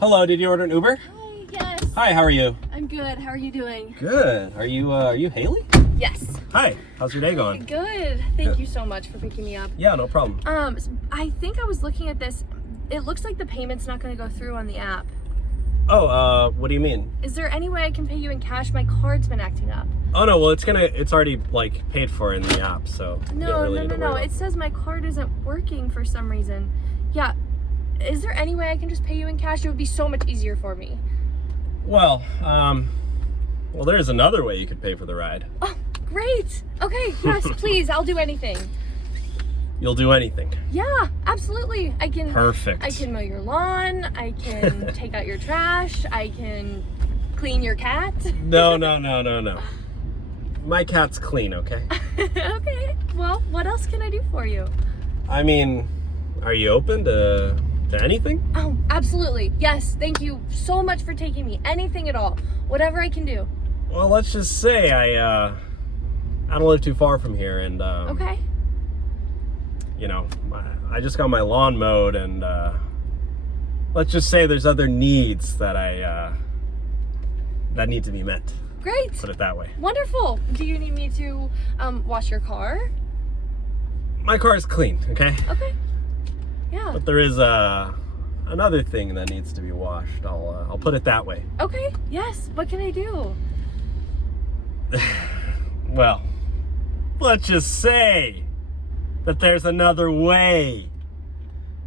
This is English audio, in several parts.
Hello, did you order an Uber? Hi, yes. Hi, how are you? I'm good. How are you doing? Good. Are you Haley? Yes. Hi, how's your day going? Good. Thank you so much for picking me up. Yeah, no problem. I think I was looking at this. It looks like the payment's not going to go through on the app. Oh, what do you mean? Is there any way I can pay you in cash? My card's been acting up. Oh no, well it's already like paid for in the app, so No. It says my card isn't working for some reason. Yeah. Is there any way I can just pay you in cash? It would be so much easier for me. Well, there's another way you could pay for the ride. Oh, great. Okay, yes, please. I'll do anything. You'll do anything. Yeah, absolutely. I can. Perfect. I can mow your lawn. I can take out your trash. I can clean your cat. No. My cat's clean, okay? Okay. Well, what else can I do for you? I mean, are you open to anything? Oh, absolutely. Yes. Thank you so much for taking me. Anything at all. Whatever I can do. Well, let's just say I don't live too far from here, and Okay. you know, I just got my lawn mowed, and let's just say there's other needs that that need to be met. Great. Put it that way. Wonderful. Do you need me to wash your car? My car is clean, okay? Okay. Yeah. But there is another thing that needs to be washed. I'll put it that way. Okay. Yes. What can I do? Well, let's just say that there's another way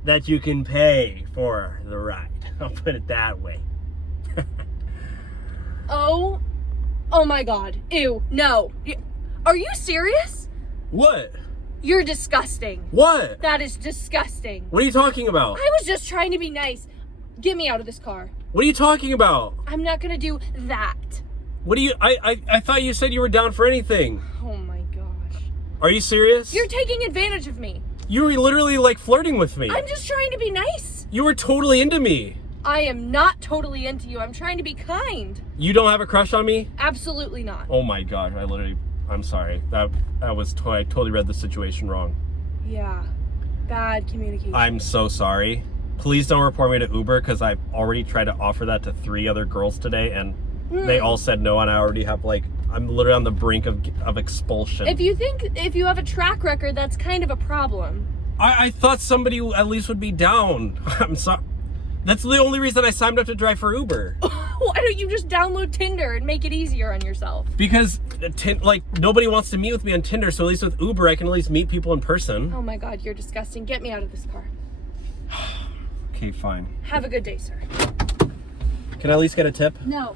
that you can pay for the ride. I'll put it that way. Oh my God. Ew. No. Are you serious? What? You're disgusting. What? That is disgusting. What are you talking about? I was just trying to be nice. Get me out of this car. What are you talking about? I'm not gonna do that. What do you... I thought you said you were down for anything. Oh my gosh. Are you serious? You're taking advantage of me. You were literally like flirting with me. I'm just trying to be nice. You were totally into me. I am not totally into you. I'm trying to be kind. You don't have a crush on me? Absolutely not. Oh my God, I'm sorry. That was I totally read the situation wrong. Yeah. Bad communication. I'm so sorry. Please don't report me to Uber, because I've already tried to offer that to 3 other girls today, and they all said no, and I already have I'm literally on the brink of expulsion. If you have a track record, that's kind of a problem. I thought somebody at least would be down. I'm sorry. That's the only reason I signed up to drive for Uber. Why don't you just download Tinder and make it easier on yourself? Because nobody wants to meet with me on Tinder, so at least with Uber I can at least meet people in person. Oh my God, you're disgusting. Get me out of this car. Okay, fine. Have a good day, sir. Can I at least get a tip? No.